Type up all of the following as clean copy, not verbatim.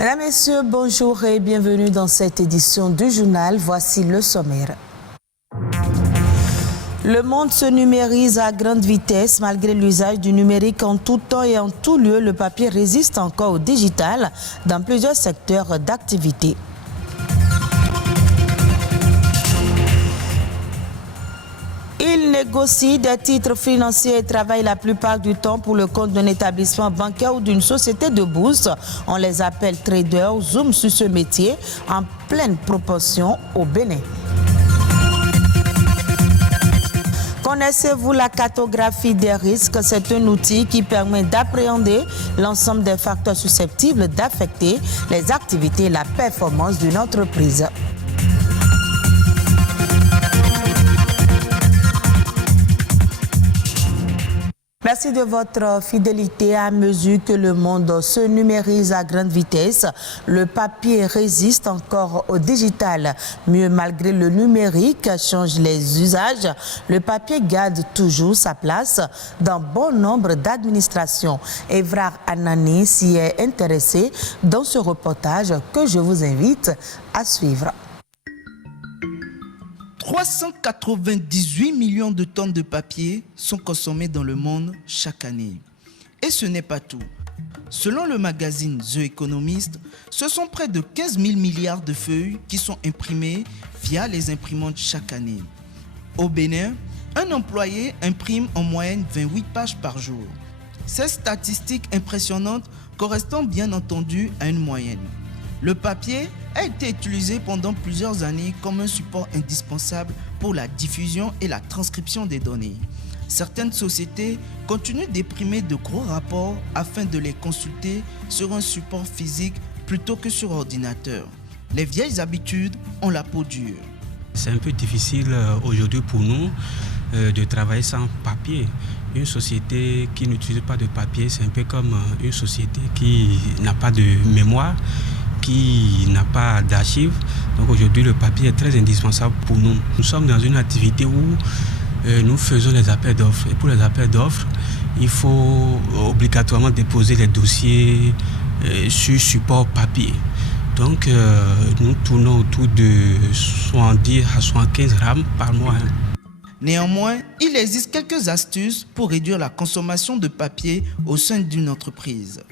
Mesdames, Messieurs, bonjour et bienvenue dans cette édition du journal. Voici le sommaire. Le monde se numérise à grande vitesse. Malgré l'usage du numérique en tout temps et en tout lieu, le papier résiste encore au digital dans plusieurs secteurs d'activité. Il négocie des titres financiers et travaille la plupart du temps pour le compte d'un établissement bancaire ou d'une société de bourse. On les appelle traders. Zoom sur ce métier en pleine proportion au Bénin. Connaissez-vous la cartographie des risques? C'est un outil qui permet d'appréhender l'ensemble des facteurs susceptibles d'affecter les activités et la performance d'une entreprise. Merci de votre fidélité. À mesure que le monde se numérise à grande vitesse, le papier résiste encore au digital. Mieux, malgré le numérique change les usages, le papier garde toujours sa place dans bon nombre d'administrations. Evrar Anani s'y est intéressé dans ce reportage que je vous invite à suivre. 398 millions de tonnes de papier sont consommées dans le monde chaque année. Et ce n'est pas tout. Selon le magazine The Economist, ce sont près de 15 000 milliards de feuilles qui sont imprimées via les imprimantes chaque année. Au Bénin, un employé imprime en moyenne 28 pages par jour. Ces statistiques impressionnantes correspondent bien entendu à une moyenne. Le papier a été utilisé pendant plusieurs années comme un support indispensable pour la diffusion et la transcription des données. Certaines sociétés continuent d'imprimer de gros rapports afin de les consulter sur un support physique plutôt que sur ordinateur. Les vieilles habitudes ont la peau dure. C'est un peu difficile aujourd'hui pour nous de travailler sans papier. Une société qui n'utilise pas de papier, c'est un peu comme une société qui n'a pas de mémoire, qui n'a pas d'archives. Donc aujourd'hui, le papier est très indispensable pour nous. Nous sommes dans une activité où nous faisons les appels d'offres. Et pour les appels d'offres, il faut obligatoirement déposer les dossiers sur support papier. Donc nous tournons autour de 70 à 75 rames par mois. Néanmoins, il existe quelques astuces pour réduire la consommation de papier au sein d'une entreprise.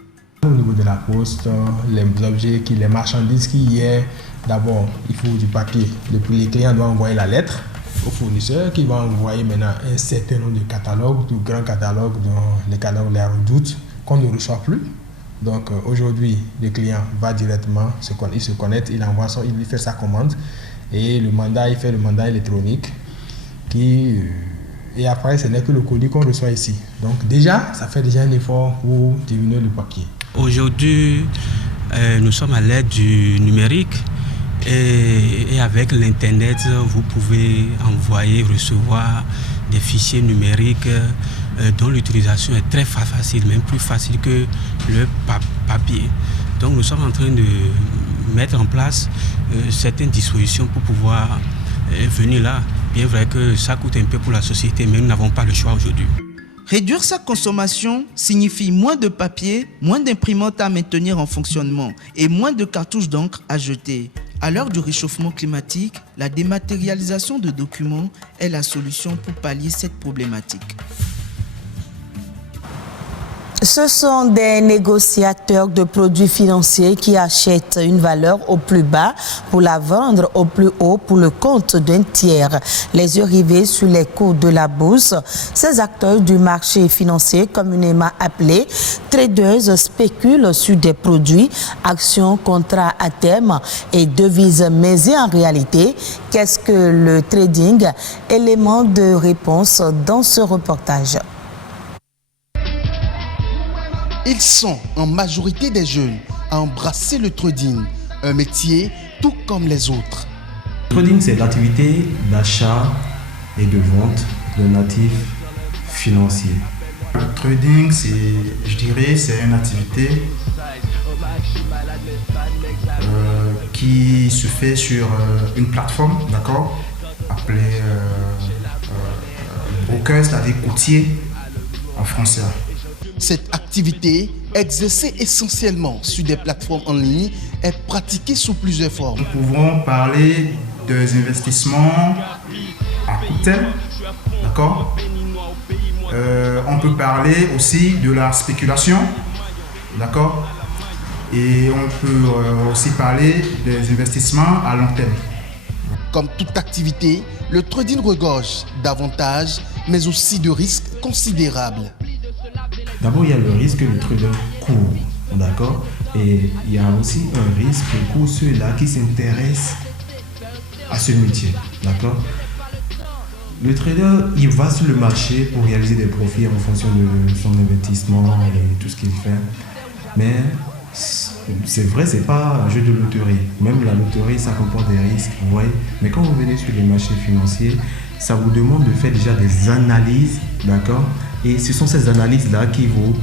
Au niveau de la poste, les objets, les marchandises qui y est, d'abord, il faut du papier. Depuis, les clients doivent envoyer la lettre au fournisseur qui va envoyer maintenant un certain nombre de catalogues, de grands catalogues, dont les catalogues les redoutent, qu'on ne reçoit plus. Donc aujourd'hui, le client va directement, il se connecte, il fait sa commande et il fait le mandat électronique et après, ce n'est que le colis qu'on reçoit ici. Donc déjà, ça fait déjà un effort pour diminuer le papier. Aujourd'hui, nous sommes à l'ère du numérique et avec l'Internet, vous pouvez envoyer, recevoir des fichiers numériques dont l'utilisation est très facile, même plus facile que le papier. Donc nous sommes en train de mettre en place certaines dispositions pour pouvoir venir là. Bien vrai que ça coûte un peu pour la société, mais nous n'avons pas le choix aujourd'hui. Réduire sa consommation signifie moins de papier, moins d'imprimantes à maintenir en fonctionnement et moins de cartouches d'encre à jeter. À l'heure du réchauffement climatique, la dématérialisation de documents est la solution pour pallier cette problématique. Ce sont des négociateurs de produits financiers qui achètent une valeur au plus bas pour la vendre au plus haut pour le compte d'un tiers. Les yeux rivés sur les cours de la bourse, ces acteurs du marché financier, communément appelés traders, spéculent sur des produits, actions, contrats à terme et devises. Mais en réalité, qu'est-ce que le trading? Élément de réponse dans ce reportage. Ils sont en majorité des jeunes à embrasser le trading, un métier tout comme les autres. Le trading, c'est l'activité d'achat et de vente d'un actif financier. Le trading, c'est une activité qui se fait sur une plateforme, d'accord, appelée broker, c'est-à-dire courtier en français. Cette activité exercé essentiellement sur des plateformes en ligne, est pratiqué sous plusieurs formes. Nous pouvons parler des investissements à court terme, d'accord ? On peut parler aussi de la spéculation, d'accord ? Et on peut aussi parler des investissements à long terme. Comme toute activité, le trading regorge d'avantages, mais aussi de risques considérables. D'abord, il y a le risque que le trader court, d'accord ? Et il y a aussi un risque pour ceux-là qui s'intéressent à ce métier, d'accord ? Le trader, il va sur le marché pour réaliser des profits en fonction de son investissement et tout ce qu'il fait. Mais c'est vrai, c'est pas un jeu de loterie. Même la loterie, ça comporte des risques, vous voyez. Mais quand vous venez sur les marchés financiers, ça vous demande de faire déjà des analyses, d'accord ? Et ce sont ces analyses-là qui vous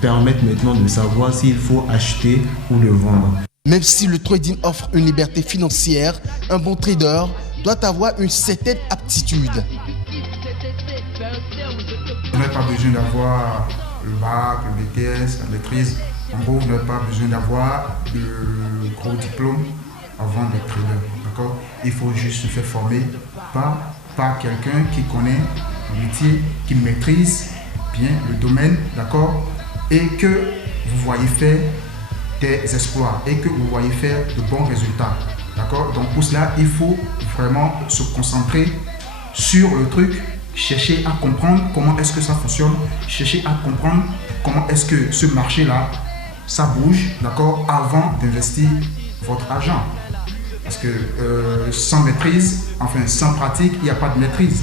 permettent maintenant de savoir s'il faut acheter ou le vendre. Même si le trading offre une liberté financière, un bon trader doit avoir une certaine aptitude. Vous n'avez pas besoin d'avoir le bac, le BTS, la maîtrise. En gros, vous n'avez pas besoin d'avoir de gros diplômes avant d'être trader. D'accord ? Il faut juste se faire former par quelqu'un qui connaît le métier, qui maîtrise bien le domaine, d'accord ? Et que vous voyez faire des exploits et que vous voyez faire de bons résultats. D'accord ? Donc pour cela, il faut vraiment se concentrer sur le truc, chercher à comprendre comment est-ce que ça fonctionne, chercher à comprendre comment est-ce que ce marché-là, ça bouge, d'accord, avant d'investir votre argent. Parce que sans maîtrise, enfin sans pratique, il n'y a pas de maîtrise.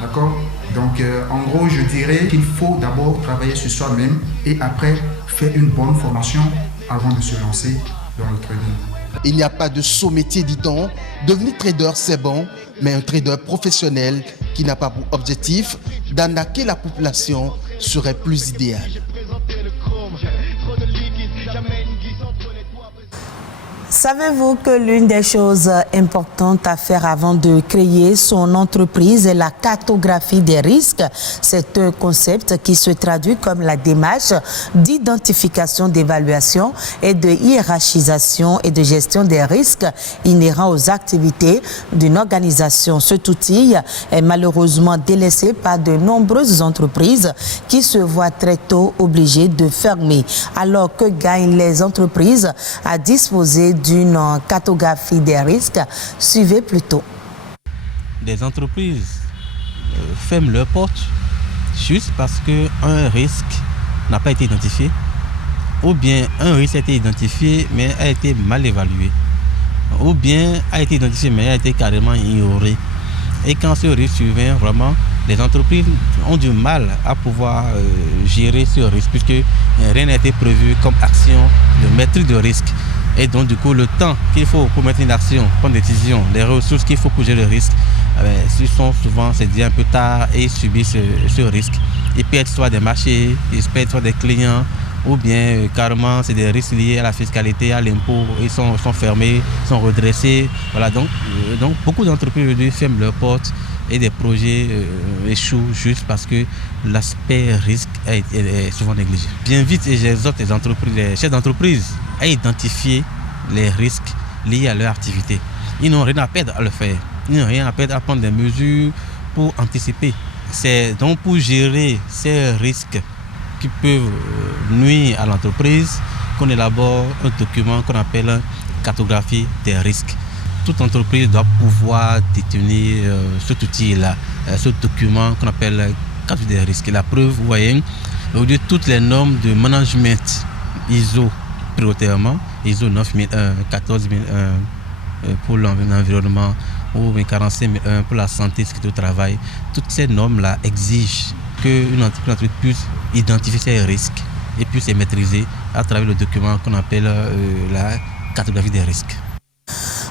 D'accord ? Donc en gros, je dirais qu'il faut d'abord travailler sur soi-même et après faire une bonne formation avant de se lancer dans le trading. Il n'y a pas de saut métier, dit-on. Devenir trader, c'est bon, mais un trader professionnel qui n'a pas pour objectif d'arnaquer la population serait plus idéal. Savez-vous que l'une des choses importantes à faire avant de créer son entreprise est la cartographie des risques? C'est un concept qui se traduit comme la démarche d'identification, d'évaluation et de hiérarchisation et de gestion des risques inhérents aux activités d'une organisation. Cet outil est malheureusement délaissé par de nombreuses entreprises qui se voient très tôt obligées de fermer. Alors que gagnent les entreprises à disposer d'une cartographie des risques? Suivez plutôt. Des entreprises ferment leurs portes juste parce qu'un risque n'a pas été identifié, ou bien un risque a été identifié mais a été mal évalué, ou bien a été identifié mais a été carrément ignoré. Et quand ce risque survient, vraiment, les entreprises ont du mal à pouvoir gérer ce risque puisque rien n'a été prévu comme action de maîtrise de risque. Et donc du coup, le temps qu'il faut pour mettre une action, prendre une décision, les ressources qu'il faut pour gérer le risque, ils sont souvent, c'est dit un peu tard et subissent ce risque. Il peut être soit des marchés, il peut être soit des clients, ou bien carrément c'est des risques liés à la fiscalité, à l'impôt, ils sont fermés, sont redressés. Voilà, donc beaucoup d'entreprises aujourd'hui ferment leurs portes et des projets échouent juste parce que l'aspect risque est souvent négligé. J'invite et j'exhorte les entreprises, les chefs d'entreprise à identifier les risques liés à leur activité. Ils n'ont rien à perdre à le faire. Ils n'ont rien à perdre à prendre des mesures pour anticiper. C'est donc pour gérer ces risques qui peuvent nuire à l'entreprise qu'on élabore un document qu'on appelle une cartographie des risques. Toute entreprise doit pouvoir détenir cet outil-là, ce document qu'on appelle cartographie des risques. La preuve, vous voyez, aujourd'hui toutes les normes de management ISO prioritairement, ISO 9001, 14001 pour l'environnement ou 45001 pour la santé, sécurité au travail, toutes ces normes-là exigent qu'une entreprise puisse identifier ses risques et puisse les maîtriser à travers le document qu'on appelle la cartographie des risques.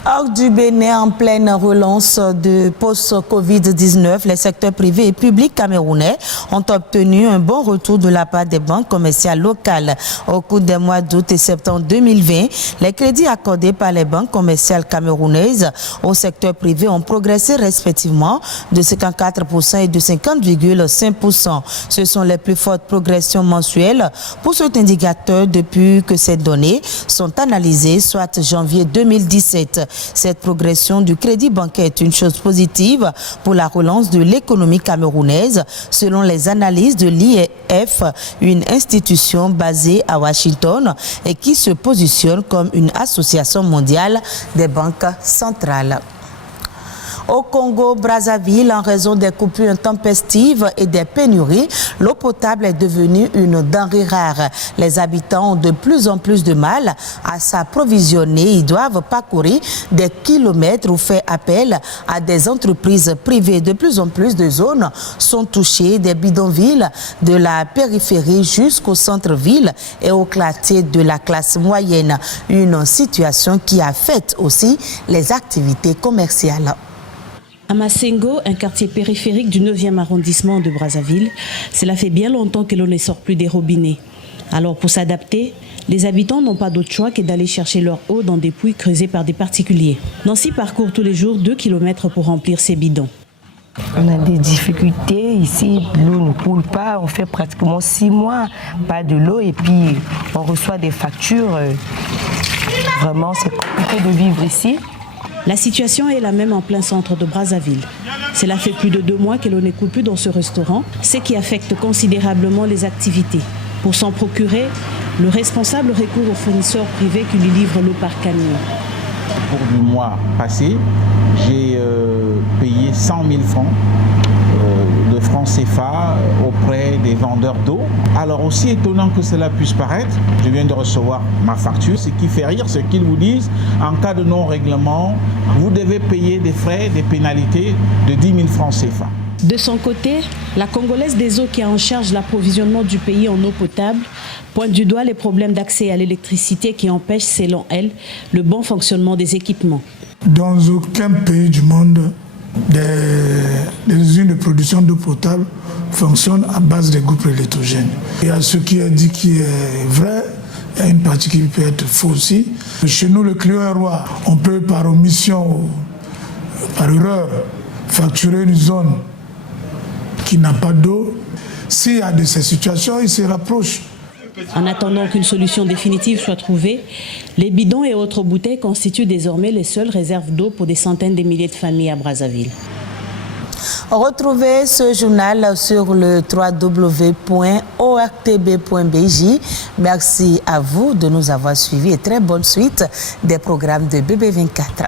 Hors du Bénin, en pleine relance de post-Covid-19, les secteurs privés et publics camerounais ont obtenu un bon retour de la part des banques commerciales locales. Au cours des mois d'août et septembre 2020, les crédits accordés par les banques commerciales camerounaises au secteur privé ont progressé respectivement de 54% et de 50,5%. Ce sont les plus fortes progressions mensuelles pour cet indicateur depuis que ces données sont analysées, soit janvier 2017. Cette progression du crédit bancaire est une chose positive pour la relance de l'économie camerounaise, selon les analyses de l'IEF, une institution basée à Washington et qui se positionne comme une association mondiale des banques centrales. Au Congo-Brazzaville, en raison des coupures intempestives et des pénuries, l'eau potable est devenue une denrée rare. Les habitants ont de plus en plus de mal à s'approvisionner. Ils doivent parcourir des kilomètres ou faire appel à des entreprises privées. De plus en plus de zones sont touchées, des bidonvilles de la périphérie jusqu'au centre-ville et au quartier de la classe moyenne. Une situation qui affecte aussi les activités commerciales. À Masengo, un quartier périphérique du 9e arrondissement de Brazzaville, cela fait bien longtemps que l'on ne sort plus des robinets. Alors pour s'adapter, les habitants n'ont pas d'autre choix que d'aller chercher leur eau dans des puits creusés par des particuliers. Nancy parcourt tous les jours 2 km pour remplir ses bidons. On a des difficultés ici, l'eau ne coule pas, on fait pratiquement 6 mois, pas de l'eau et puis on reçoit des factures. Vraiment c'est compliqué de vivre ici. La situation est la même en plein centre de Brazzaville. Cela fait plus de 2 mois que l'on n'écoute plus dans ce restaurant, ce qui affecte considérablement les activités. Pour s'en procurer, le responsable recourt aux fournisseurs privés qui lui livrent l'eau par camion. Au cours du mois passé, j'ai payé 100 000 francs de francs CFA auprès des vendeurs d'eau. Alors aussi étonnant que cela puisse paraître, je viens de recevoir ma facture. Ce qui fait rire, c'est qu'ils vous disent, en cas de non-règlement, vous devez payer des frais, des pénalités de 10 000 francs CFA. De son côté, la Congolaise des eaux qui a en charge l'approvisionnement du pays en eau potable pointe du doigt les problèmes d'accès à l'électricité qui empêchent, selon elle, le bon fonctionnement des équipements. Dans aucun pays du monde, des usines de production d'eau potable fonctionnent à base de groupes électrogènes. Il y a ce qui est dit qui est vrai, il y a une partie qui peut être faux aussi. Chez nous, le client est roi. On peut par omission, par erreur, facturer une zone qui n'a pas d'eau. S'il y a de ces situations, il se rapproche. En attendant qu'une solution définitive soit trouvée, les bidons et autres bouteilles constituent désormais les seules réserves d'eau pour des centaines de milliers de familles à Brazzaville. Retrouvez ce journal sur le www.ortb.bj. Merci à vous de nous avoir suivis et très bonne suite des programmes de BB24.